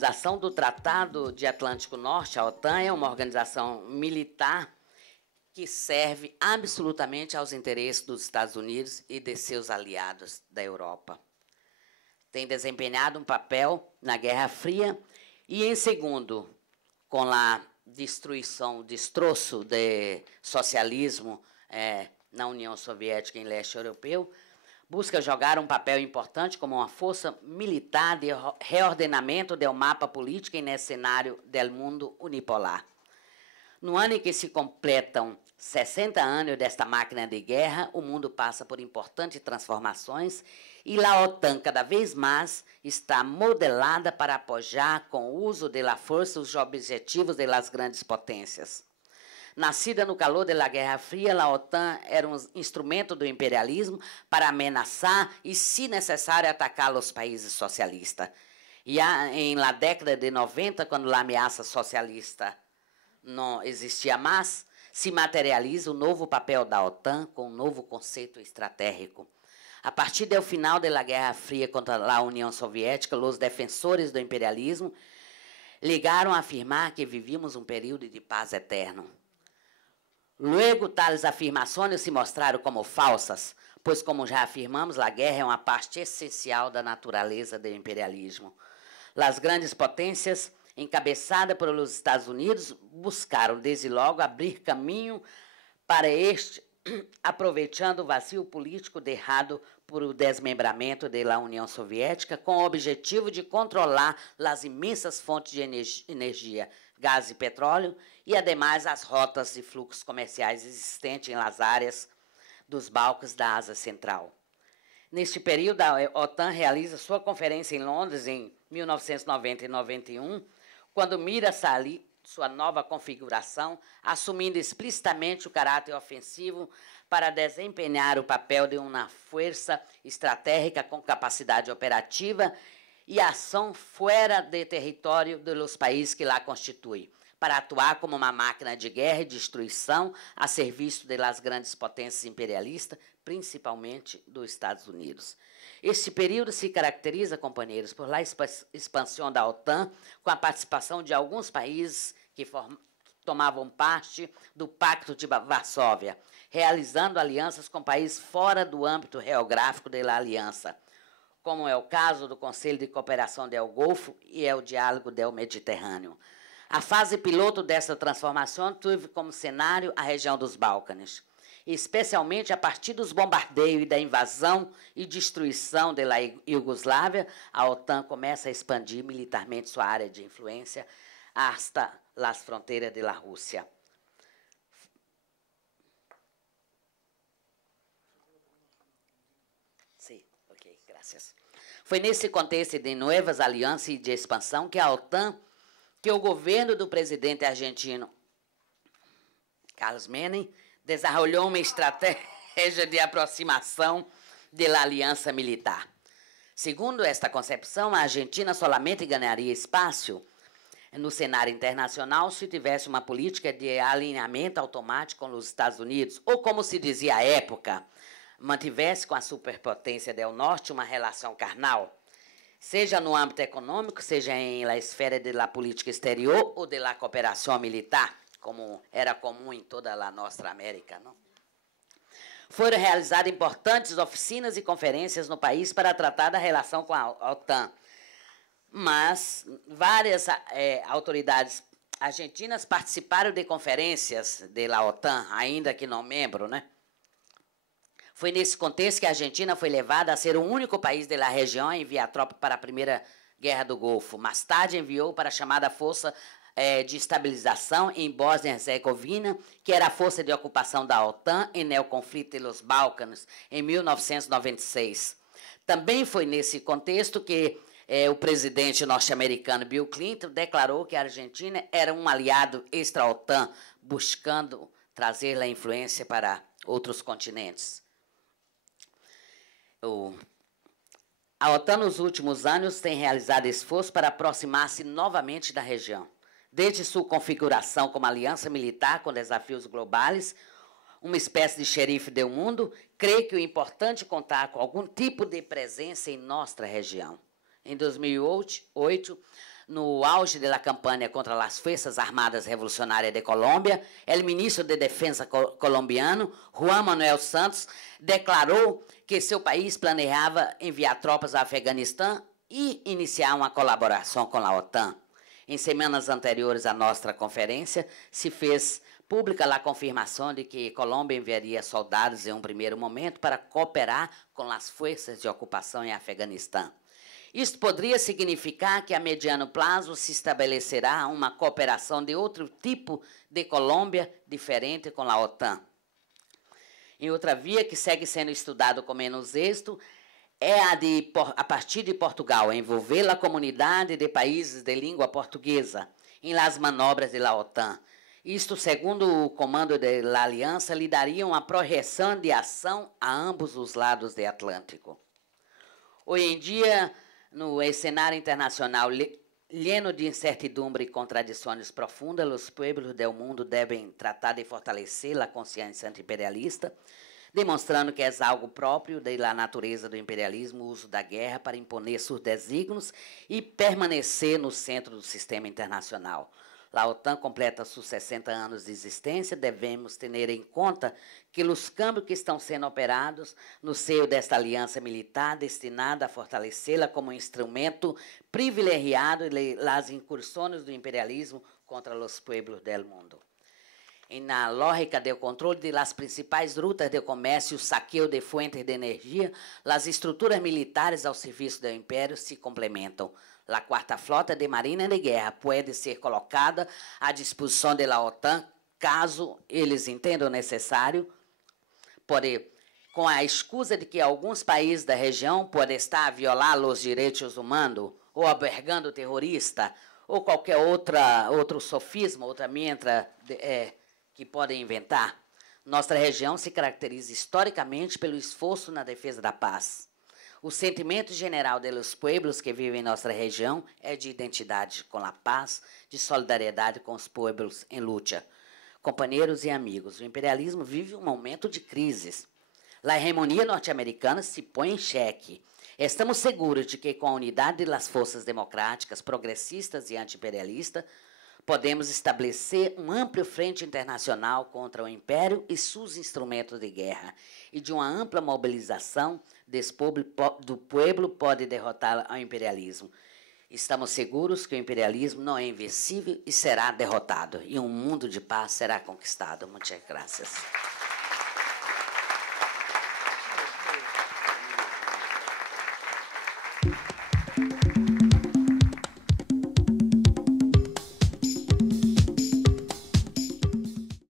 Organização do Tratado de Atlântico Norte, a OTAN, é uma organização militar que serve absolutamente aos interesses dos Estados Unidos e de seus aliados da Europa. Tem desempenhado um papel na Guerra Fria e, em segundo, com a destruição, o destroço do socialismo na União Soviética e em leste europeu, busca jogar um papel importante como uma força militar de reordenamento do mapa político e nesse cenário do mundo unipolar. No ano em que se completam 60 anos desta máquina de guerra, o mundo passa por importantes transformações e a OTAN cada vez mais está modelada para apoiar com o uso da força os objetivos das grandes potências. Nascida no calor da Guerra Fria, a OTAN era um instrumento do imperialismo para ameaçar e, se necessário, atacar os países socialistas. E na década de 90, quando a ameaça socialista não existia mais, se materializa o novo papel da OTAN com um novo conceito estratégico. A partir do final da Guerra Fria contra a União Soviética, os defensores do imperialismo ligaram a afirmar que vivíamos um período de paz eterno. Luego, tais afirmações se mostraram como falsas, pois, como já afirmamos, a guerra é uma parte essencial da natureza do imperialismo. As grandes potências, encabeçadas pelos Estados Unidos, buscaram, desde logo, abrir caminho para este, aproveitando o vazio político deixado por o desmembramento da União Soviética, com o objetivo de controlar as imensas fontes de energia, gás e petróleo, e, ademais, as rotas e fluxos comerciais existentes nas áreas dos Balcãs da Ásia Central. Neste período, a OTAN realiza sua conferência em Londres em 1990 e 91, quando mira sua nova configuração, assumindo explicitamente o caráter ofensivo para desempenhar o papel de uma força estratégica com capacidade operativa e ação fora do território dos países que lá constituem, para atuar como uma máquina de guerra e destruição a serviço das grandes potências imperialistas, principalmente dos Estados Unidos. Este período se caracteriza, companheiros, por a expansão da OTAN, com a participação de alguns países que tomavam parte do Pacto de Varsóvia, realizando alianças com países fora do âmbito geográfico da aliança, como é o caso do Conselho de Cooperação do Golfo e o Diálogo do Mediterrâneo. A fase piloto dessa transformação teve como cenário a região dos Balcãs, especialmente a partir dos bombardeios e da invasão e destruição da Iugoslávia. A OTAN começa a expandir militarmente sua área de influência hasta as fronteiras da Rússia. Sim, ok, graças. Foi nesse contexto de novas alianças e de expansão que a OTAN, que o governo do presidente argentino Carlos Menem desenvolveu uma estratégia de aproximação da aliança militar. Segundo esta concepção, a Argentina solamente ganharia espaço no cenário internacional se tivesse uma política de alinhamento automático com os Estados Unidos, ou, como se dizia à época, mantivesse com a superpotência do Norte uma relação carnal, seja no âmbito econômico, seja em la esfera da política exterior ou da cooperação militar, como era comum em toda a nossa América. Não? Foram realizadas importantes oficinas e conferências no país para tratar da relação com a OTAN, mas várias autoridades argentinas participaram de conferências da OTAN, ainda que não membro, né? Foi nesse contexto que a Argentina foi levada a ser o único país da região a enviar tropas para a Primeira Guerra do Golfo. Mais tarde enviou para a chamada Força de Estabilização em Bósnia e Herzegovina, que era a força de ocupação da OTAN em o conflito dos Balcãs, em 1996. Também foi nesse contexto que o presidente norte-americano Bill Clinton declarou que a Argentina era um aliado extra-OTAN, buscando trazer a influência para outros continentes. A OTAN, nos últimos anos, tem realizado esforços para aproximar-se novamente da região. Desde sua configuração como aliança militar com desafios globais, uma espécie de xerife do mundo, creio que o importante é contar com algum tipo de presença em nossa região. Em 2008, no auge da campanha contra as Fuerzas Armadas Revolucionárias de Colômbia, o ministro de Defesa colombiano, Juan Manuel Santos, declarou que seu país planejava enviar tropas ao Afeganistão e iniciar uma colaboração com a OTAN. Em semanas anteriores à nossa conferência, se fez pública a confirmação de que Colômbia enviaria soldados em um primeiro momento para cooperar com as forças de ocupação em Afeganistão. Isto poderia significar que a mediano prazo se estabelecerá uma cooperação de outro tipo de Colômbia, diferente com a OTAN. Em outra via que segue sendo estudado com menos êxito é a partir de Portugal, envolver a comunidade de países de língua portuguesa em las manobras da OTAN. Isto, segundo o comando da aliança, lhe daria uma projeção de ação a ambos os lados do Atlântico. Hoje em dia, no cenário internacional lleno de incertidumbre e contradições profundas, os pueblos do mundo devem tratar de fortalecer a consciência anti-imperialista, demonstrando que é algo próprio da natureza do imperialismo o uso da guerra para imponer seus desígnios e permanecer no centro do sistema internacional. A OTAN completa seus 60 anos de existência, devemos ter em conta que os câmbios que estão sendo operados no seio desta aliança militar destinada a fortalecê-la como instrumento privilegiado das incursões do imperialismo contra os pueblos do mundo. Na lógica do controle das principais rutas de comércio, saqueio de fontes de energia, as estruturas militares ao serviço do império se complementam. A quarta frota de marinha de guerra pode ser colocada à disposição da OTAN, caso eles entendam necessário, com a excusa de que alguns países da região podem estar a violar os direitos humanos, ou albergando terrorista, ou qualquer outro sofisma, outra mantra que podem inventar. Nossa região se caracteriza historicamente pelo esforço na defesa da paz. O sentimento geral dos pueblos que vivem em nossa região é de identidade com a paz, de solidariedade com os pueblos em luta. Companheiros e amigos, o imperialismo vive um momento de crises. A hegemonia norte-americana se põe em xeque. Estamos seguros de que, com a unidade das forças democráticas, progressistas e anti-imperialistas, podemos estabelecer um amplo frente internacional contra o império e seus instrumentos de guerra, e de uma ampla mobilização do pueblo pode derrotar o imperialismo. Estamos seguros que o imperialismo não é invencível e será derrotado, e um mundo de paz será conquistado. Muitas graças.